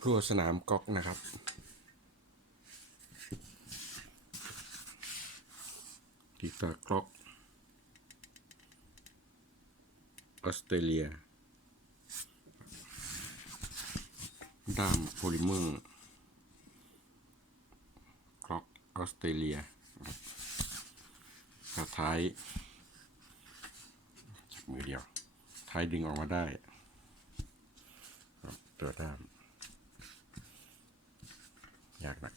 พลัวสนามก๊อกนะครับกีตาร์กล็อกออสเตรเลีย ด้ามโพลิเมอร์กล็อกออสเตรเลียกระท้ายจับมือเดียว ท้ายดึงออกมาได้ตัวด้าม ยากหนัก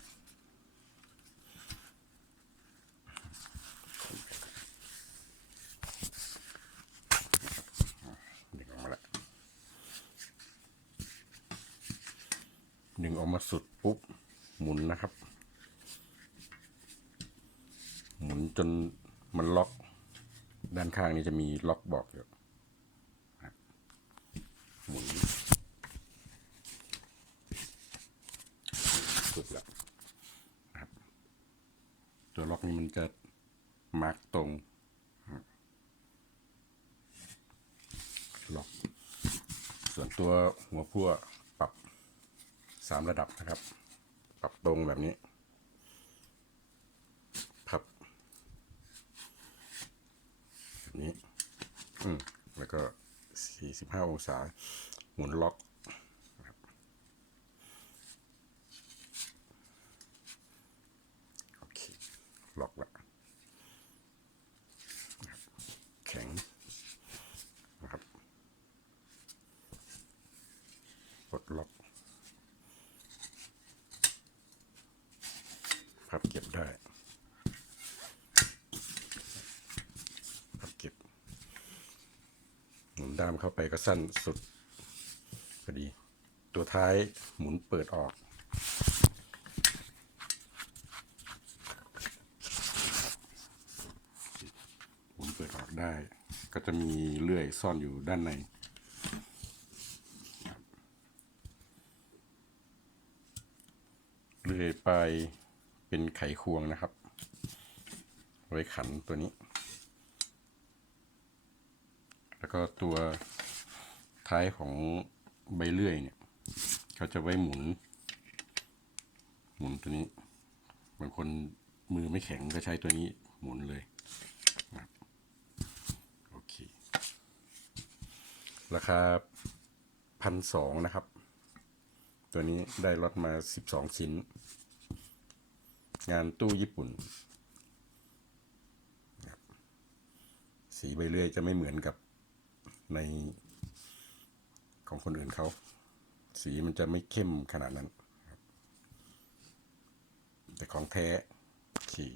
ดึงออกมาแล้วดึงออกมาสุดปุ๊บ หมุนนะครับ หมุนจนมันล็อก ด้านข้างนี้จะมีล็อกบอกอยู่ครับหมุนสุดแล้วนะครับ ตัวล็อกนี้มันจะมาร์กตรงล็อกส่วนตัวหัวพั่วปรับสามระดับนะครับ ปรับตรงแบบนี้ พับแบบนี้ อืมแล้วก็ 45 องศา หมุนล็อกนะครับโอเค ล็อกละนะครับแข็ง นะครับปลดล็อก พับเก็บได้ พับเก็บ หมุน ด้ามเข้าไปก็สั้นสุดพอดี ตัวท้ายหมุนเปิดออกหมุนเปิดออกได้ ก็จะมีเลื่อยซ่อนอยู่ด้านในเลื่อยปลายเป็นไขควงนะครับ ไว้ขันตัวนี้ แล้วก็ตัวท้ายของใบเลื่อยเนี่ยเขาจะไว้หมุน หมุนตัวนี้ บางคนมือไม่แข็งก็ใช้ตัวนี้หมุนเลยนะครับโอเค ราคาพันสองนะครับ ตัวนี้ได้รถมาสิบสองชิ้น งานตู้ญี่ปุ่น สีใบเลื่อยจะไม่เหมือนกับ ในของคนอื่นเขา สีมันจะไม่เข้มขนาดนั้น แต่ของแท้ขี่